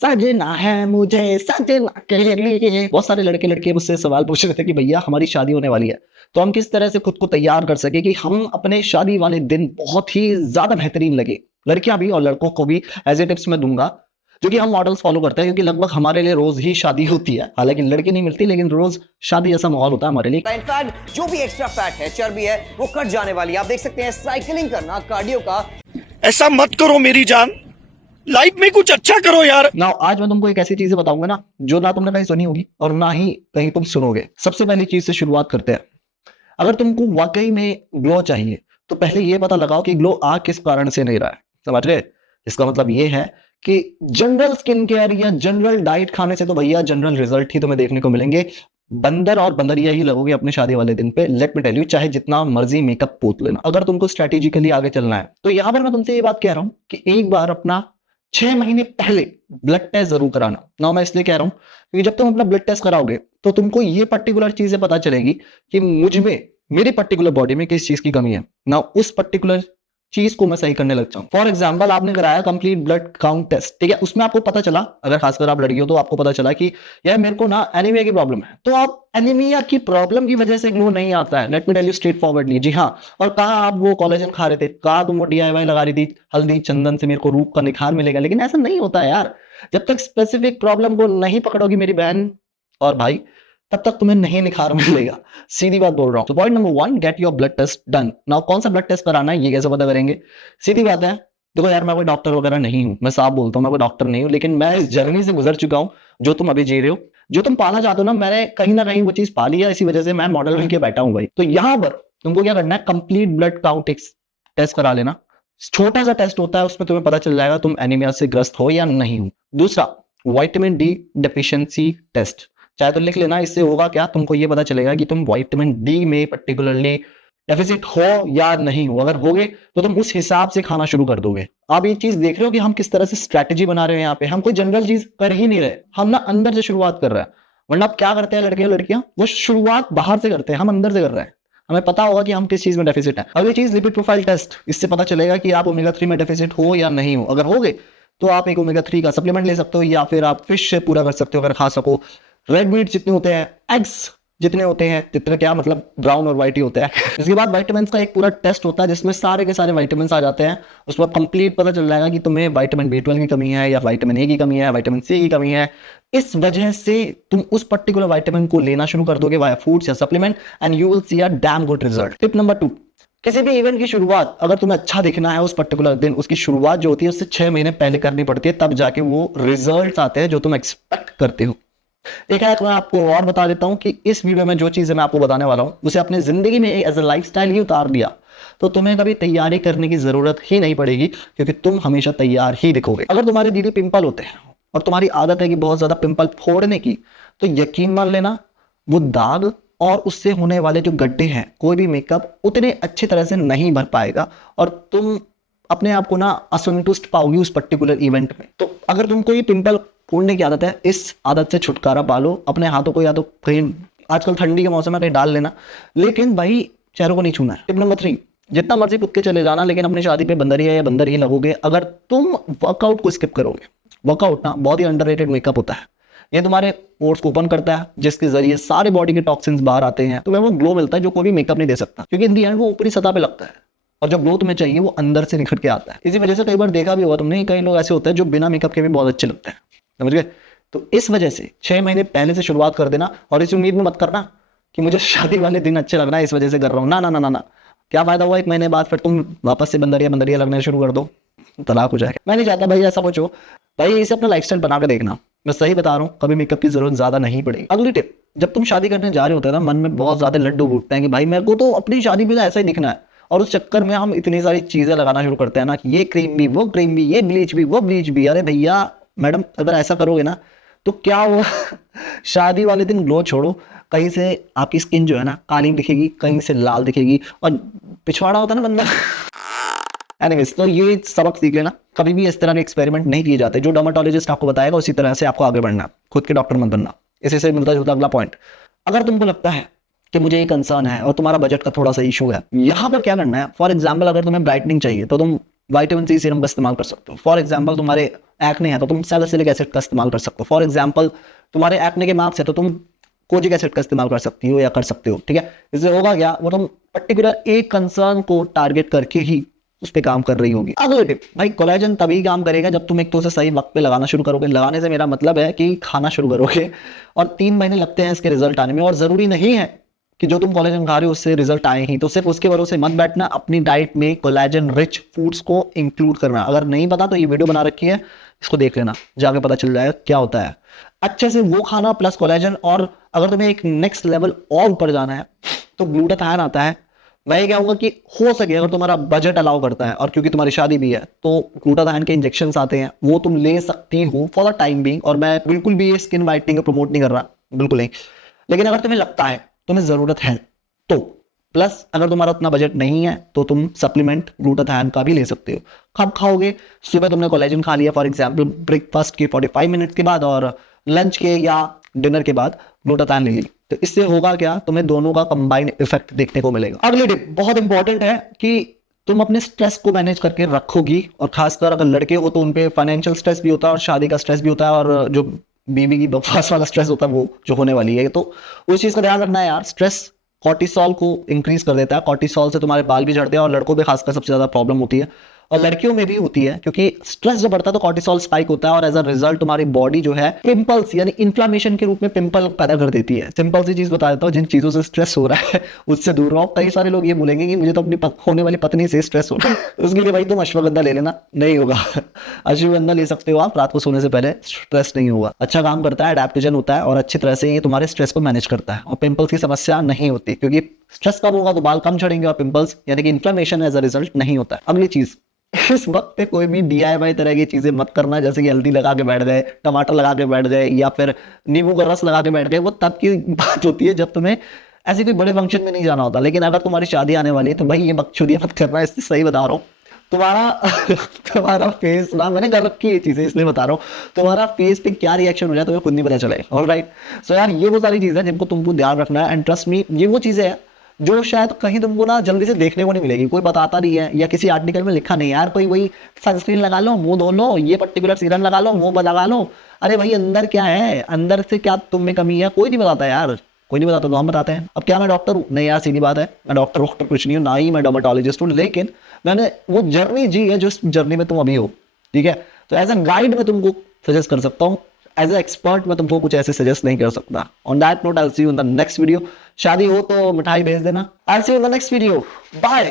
सजना है मुझे सजना के लिए। बहुत सारे लड़के लड़के मुझसे सवाल पूछ रहे थे कि भैया हमारी शादी होने वाली है, तो हम किस तरह से खुद को तैयार कर सके कि हम अपने शादी वाले दिन बहुत ही ज्यादा बेहतरीन लगे। लड़कियां भी और लड़कों को भी एज ए टिप्स मैं दूंगा, जो कि हम मॉडल्स फॉलो करते हैं, क्योंकि लगभग हमारे लिए रोज ही शादी होती है। हालांकि लड़की नहीं मिलती, लेकिन रोज शादी जैसा माहौल होता है हमारे लिए। इनफैक्ट जो भी एक्स्ट्रा फैट है, चर्बी है, वो कट जाने वाली है। आप देख सकते हैं साइकिलिंग करना, कार्डियो का। ऐसा मत करो मेरी जान, लाइफ में कुछ अच्छा करो यार। ना आज मैं तुमको एक ऐसी चीजें बताऊंगा ना, जो ना तुमने कहीं सुनी होगी और ना ही कहीं तुम सुनोगे। सबसे पहली चीज से शुरुआत करते हैं। अगर तुमको वाकई में ग्लो चाहिए, तो पहले ये पता लगाओ कि ग्लो आ किस कारण से नहीं रहा है। समझ रहे? इसका मतलब ये है कि जनरल स्किन केयर या जनरल डाइट खाने से तो भैया जनरल रिजल्ट ही तुम्हें देखने को मिलेंगे। बंदर और बंदरिया ही लगोगे अपने शादी वाले दिन पे। लेट मी टेल यू, चाहे जितना मर्जी मेकअप पोत लेना, अगर तुमको स्ट्रेटेजिकली आगे चलना है, तो यहां पर मैं तुमसे ये बात कह रहा हूं कि एक बार अपना 6 महीने पहले ब्लड टेस्ट जरूर कराना। ना मैं इसलिए कह रहा हूं क्योंकि जब तुम अपना ब्लड टेस्ट कराओगे, तो तुमको ये पर्टिकुलर चीजें पता चलेगी कि मुझ में, मेरी पर्टिकुलर बॉडी में किस चीज की कमी है ना, उस पर्टिकुलर चीज को मैं सही करने लग जाऊं। फॉर एग्जाम्पल, आपने कराया कंप्लीट ब्लड काउंट टेस्ट, ठीक है, उसमें आपको पता चला, अगर खासकर आप लड़की हो तो आपको पता चला कि यार मेरे को ना एनीमिया की प्रॉब्लम है, तो आप एनीमिया की प्रॉब्लम की वजह से ग्लो नहीं आता है। Let me tell you straight forwardly, जी हाँ। और कहा आप वो कोलेजन खा रहे थे, कहा तुम वो डीआईवाई लगा रही थी, हल्दी चंदन से मेरे को रूप का निखार मिलेगा, लेकिन ऐसा नहीं होता है यार। जब तक स्पेसिफिक प्रॉब्लम को नहीं पकड़ोगी मेरी बहन और भाई, तब तक तुम्हें नहीं निखार मिलेगा। सीधी बात बोल रहा हूं। तो point number 1, get your blood test done. Now कौन सा ब्लड टेस्ट कराना है, ये कैसे पता करेंगे? सीधी बात है, देखो यार, मैं कोई डॉक्टर वगैरह नहीं हूं, मैं साफ बोलता हूं, मैं कोई डॉक्टर नहीं हूं, लेकिन मैं इस जर्नी से गुजर चुका हूं जो तुम अभी जी रहे हो। जो तुम पाना चाहते हो ना, मैंने कहीं ना कहीं वो चीज पा ली है, इसी वजह से मैं मॉडल बन के बैठा हूं भाई। तो यहां पर तुमको क्या करना है, कंप्लीट ब्लड काउंट टेस्ट करा लेना। छोटा सा टेस्ट होता है, उसमें तुम्हें पता चल जाएगा तुम एनीमिया से ग्रस्त हो या नहीं हो। दूसरा, विटामिन डी डेफिशिएंसी टेस्ट, चाहे तो लिख लेना। इससे होगा क्या, तुमको ये पता चलेगा कि तुम विटामिन डी में पर्टिकुलरली डेफिसिट हो या नहीं हो। अगर होगे तो तुम उस हिसाब से खाना शुरू कर दोगे। आप ये चीज देख रहे हो कि हम किस तरह से स्ट्रैटेजी बना रहे हैं यहाँ पे। हम कोई जनरल चीज कर ही नहीं रहे, हम ना अंदर से शुरुआत कर रहे हैं। वरना आप क्या करते हैं लड़के लड़कियां, वो शुरुआत बाहर से करते हैं, हम अंदर से कर रहे हैं। हमें पता होगा कि हम किस चीज में डेफिसिट है। अब ये चीज लिपिड प्रोफाइल टेस्ट, इससे पता चलेगा कि आप ओमेगा 3 में डेफिसिट हो या नहीं हो। अगर होगे तो आप एक ओमेगा 3 का सप्लीमेंट ले सकते हो, या फिर आप फिश से पूरा कर सकते हो अगर खा सको। रेड मीट जितने होते हैं, एग्स जितने होते हैं, जितने क्या मतलब ब्राउन और व्हाइट ही होते हैं। इसके बाद विटामिन का एक पूरा टेस्ट होता है, जिसमें सारे के सारे विटामिन आ जाते हैं। उसमें कंप्लीट पता चल जाएगा कि तुम्हें विटामिन B12 की कमी है, या विटामिन ए की कमी है, विटामिन सी की कमी है। इस वजह से तुम उस पर्टिकुलर विटामिन को लेना शुरू कर दोगे वाया फूड्स या supplement, and you will see a damn good result. Tip number 2, किसी भी इवेंट की शुरुआत अगर तुम्हें अच्छा दिखना है उस पर्टिकुलर दिन, उसकी शुरुआत जो होती है उससे 6 महीने पहले करनी पड़ती है, तब जाके वो रिजल्ट आते हैं जो तुम एक्सपेक्ट करते हो। एक है, मैं आपको और बता देता हूं कि इस वीडियो में जो चीजें मैं आपको बताने वाला हूं, उसे अपने जिंदगी में एज अ लाइफस्टाइल ही उतार दिया, तो तुम्हें कभी तैयारी करने की जरूरत ही नहीं पड़ेगी, क्योंकि तुम हमेशा तैयार ही दिखोगे। अगर तुम्हारे दीदी पिंपल होते हैं और तुम्हारी आदत है कि बहुत ज्यादा पिंपल फोड़ने की, तो यकीन मान लेना वो दाग और उससे होने वाले जो गड्ढे हैं, कोई भी मेकअप उतने अच्छी तरह से नहीं भर पाएगा, और तुम अपने आप को ना असंतुष्ट पाओगी उस पर्टिकुलर इवेंट में। तो अगर तुमको ये पिंपल फोड़ने की आदत है, इस आदत से छुटकारा पालो। अपने हाथों को या तो कहीं, आजकल ठंडी के मौसम में कहीं डाल लेना, लेकिन भाई चेहरों को नहीं छूना है। टिप नंबर 3, जितना मर्जी पुत के चले जाना, लेकिन अपनी शादी पे बंदरिया या बंदर ही लगोगे अगर तुम वर्कआउट को स्किप करोगे। वर्कआउट ना बहुत ही अंडररेटेड मेकअप होता है। ये तुम्हारे पोर्स को ओपन करता है, जिसके जरिए सारे बॉडी के टॉक्सिन्स बाहर आते हैं। तुम्हें वो ग्लो मिलता है जो कोई भी मेकअप नहीं दे सकता, क्योंकि इन दी एंड वो ऊपरी सतह पे लगता है, और जो ग्लो तुम्हें चाहिए वो अंदर से निकल के आता है। इसी वजह से कई बार देखा भी होगा तुमने, कई लोग ऐसे होते हैं जो बिना मेकअप के भी बहुत अच्छे लगते हैं। समझ गए? तो इस वजह से 6 महीने पहले से शुरुआत कर देना, और इस उम्मीद में मत करना कि मुझे शादी वाले दिन अच्छे लग रहा है इस वजह से कर रहा हूँ। ना ना ना ना ना, क्या फायदा हुआ 1 महीने बाद फिर तुम वापस से बंदरिया बंदरिया लगने शुरू कर दो, तलाक हो जाएगा। मैं नहीं चाहता भाई ऐसा कुछ हो। भाई इसे अपना लाइफस्टाइल बना के देखना, मैं सही बता रहा हूँ, कभी मेकअप की जरूरत ज्यादा नहीं पड़ेगी। अगली टिप, जब तुम शादी करने जा रहे होते हैं ना, मन में बहुत ज्यादा लड्डू फूटते हैं कि भाई मेरे को तो अपनी शादी में ऐसा ही दिखना है, और उस चक्कर में हम इतनी सारी चीजें लगाना शुरू करते हैं ना, कि ये क्रीम भी, वो क्रीम भी, ये ब्लीच भी, वो ब्लीच भी। अरे भैया मैडम, अगर ऐसा करोगे ना तो क्या हुआ शादी वाले दिन ग्लो छोड़ो, कहीं से आपकी स्किन जो है ना काली दिखेगी, कहीं से लाल दिखेगी, और पिछवाड़ा होता है ना बंदा। एनीवेज, तो ये सबक सीख लेना, कभी भी इस तरह के एक्सपेरिमेंट नहीं किए जाते। जो डर्माटोलॉजिस्ट आपको बताएगा उसी तरह से आपको आगे बढ़ना, खुद के डॉक्टर मत बनना। इसी से मिलता जुलता अगला पॉइंट, अगर तुमको लगता है कि मुझे ये कंसर्न है और तुम्हारा बजट का थोड़ा सा इशू है, यहाँ पर क्या करना है, फॉर एग्जाम्पल अगर तुम्हें ब्राइटनिंग चाहिए तो तुम विटामिन सी सीरम का इस्तेमाल कर सकते हो। फॉर एग्जाम्पल तुम्हारे एक्ने है तो तुम सैलिसिलिक एसिड का इस्तेमाल कर सकते हो। फॉर एग्जाम्पल तुम्हारे एक्ने के मार्क्स है तो तुम कोजिक एसिड का इस्तेमाल कर सकती हो या कर सकते हो, ठीक है। इससे होगा क्या, वो तुम पर्टिकुलर एक कंसर्न को टारगेट करके ही उस पर काम कर रही होगी। अगले टिप, भाई कोलेजन तभी काम करेगा जब तुम एक तो उसे सही वक्त पे लगाना शुरू करोगे। लगाने से मेरा मतलब है कि खाना शुरू करोगे, और 3 महीने लगते हैं इसके रिजल्ट आने में, और जरूरी नहीं है कि जो तुम कोलेजन खा रहे हो उससे रिजल्ट आए ही, तो सिर्फ उसके भरोसे मत बैठना। अपनी डाइट में कोलेजन रिच फूड्स को इंक्लूड करना। अगर नहीं पता तो ये वीडियो बना रखी है, इसको देख लेना, जाके पता चल जाएगा क्या होता है। अच्छे से वो खाना प्लस कोलेजन, और अगर तुम्हें एक नेक्स्ट लेवल और ऊपर जाना है तो ग्लूटाथायन आता है। मैं क्या कहूँगा कि हो सके अगर तुम्हारा बजट अलाउ करता है, और क्योंकि तुम्हारी शादी भी है तो ग्लूटाथायन के इंजेक्शंस आते हैं, वो तुम ले सकती हो फॉर द टाइम बीइंग। और मैं बिल्कुल भी ये स्किन वाइटनिंग प्रमोट नहीं कर रहा, बिल्कुल नहीं। लेकिन अगर तुम्हें लगता है तुम्हें जरूरत है तो, प्लस अगर तुम्हारा उतना बजट नहीं है तो तुम सप्लीमेंट ग्लूटाथायन का भी ले सकते हो। कब खाओगे, सुबह तुमने कोलेजन खा लिया फॉर एग्जाम्पल ब्रेकफास्ट के 45 मिनट के बाद, और लंच के या डिनर के बाद ग्लूटाथायन ले ली, तो इससे होगा क्या, तुम्हें दोनों का कंबाइंड इफेक्ट देखने को मिलेगा। अगली टिप बहुत इंपॉर्टेंट है कि तुम अपने स्ट्रेस को मैनेज करके रखोगी, और खासकर अगर लड़के हो तो उनपे फाइनेंशियल स्ट्रेस भी होता है और शादी का स्ट्रेस भी होता है, और जो बीवी की बकवास वाला स्ट्रेस होता है वो जो होने वाली है, तो उस चीज का ध्यान रखना है यार। स्ट्रेस कॉर्टिसोल को इंक्रीज कर देता है, कॉर्टिसोल से तुम्हारे बाल भी झड़ते हैं, और लड़कों में खासकर सबसे ज्यादा प्रॉब्लम होती है, और लड़कियों में भी होती है, क्योंकि स्ट्रेस जो बढ़ता है तो कॉर्टिसोल स्पाइक होता है, और एज अ रिजल्ट तुम्हारी बॉडी जो है पिंपल्स यानी इन्फ्लामेशन के रूप में पिंपल पैदा कर देती है। सिंपल सी चीज बता देता हूँ, जिन चीजों से स्ट्रेस हो रहा है उससे दूर रहो। कई सारे लोग ये बोलेंगे कि मुझे तो अपनी होने वाली पत्नी से स्ट्रेस हो रहा है, उसके लिए भाई तुम अश्वगंधा ले लेना, नहीं होगा। अश्वगंधा ले सकते हो आप, रात को सोने से पहले स्ट्रेस नहीं होगा। अच्छा काम करता है, अडेप्टोजन होता है, और अच्छी तरह से ये तुम्हारे स्ट्रेस को मैनेज करता है, और पिंपल्स की समस्या नहीं होती, क्योंकि स्ट्रेस कम होगा तो बाल कम झड़ेंगे, और पिंपल्स यानी कि इन्फ्लेमेशन एज अ रिजल्ट नहीं होता है। अगली चीज, इस वक्त पे कोई भी DIY तरह की चीजें मत करना, जैसे कि हल्दी लगा के बैठ गए, टमाटर लगा के बैठ गए, या फिर नींबू का रस लगा के बैठ गए। वो तब की बात होती है जब तुम्हें ऐसे कोई बड़े फंक्शन में नहीं जाना होता। लेकिन अगर तुम्हारी शादी आने वाली है तो भाई ये बकचोदियां मत करना, इससे सही बता रहा हूँ। तुम्हारा फेस ना, मैंने कर रखी है चीजें इसलिए बता रहा हूँ, तुम्हारा फेस पे क्या रिएक्शन हो जाए तुम्हें खुद नहीं पता चले। ऑलराइट, सो यार ये वो सारी चीजें जिनको तुमको ध्यान रखना है, एंड ट्रस्ट मी ये वो चीजें हैं जो शायद कहीं तुमको ना जल्दी से देखने को नहीं मिलेगी, कोई बताता नहीं है, या किसी आर्टिकल में लिखा नहीं। यार कोई वही सनस्क्रीन लगा लो, मुंह धो लो, ये पर्टिकुलर सीरम लगा लो, मुंह लगा लो, अरे भाई अंदर क्या है, अंदर से क्या तुम में कमी है, कोई नहीं बताता यार, कोई नहीं बताता, तो हम बताते हैं। अब क्या मैं डॉक्टर हूँ? नहीं यार, सीधी बात है, मैं डॉक्टर कुछ नहीं हूँ, ना ही मैं डर्मेटोलॉजिस्ट हूँ, लेकिन मैंने वो जर्नी जी है जो जर्नी में तुम अभी हो, ठीक है। तो एज अ गाइड मैं तुमको सजेस्ट कर सकता हूँ, एज ए एक्सपर्ट मैं तुमको कुछ ऐसे सजेस्ट नहीं कर सकता। On that note I will see you in the next video. शादी हो तो मिठाई भेज देना। I will see you in the next video, bye.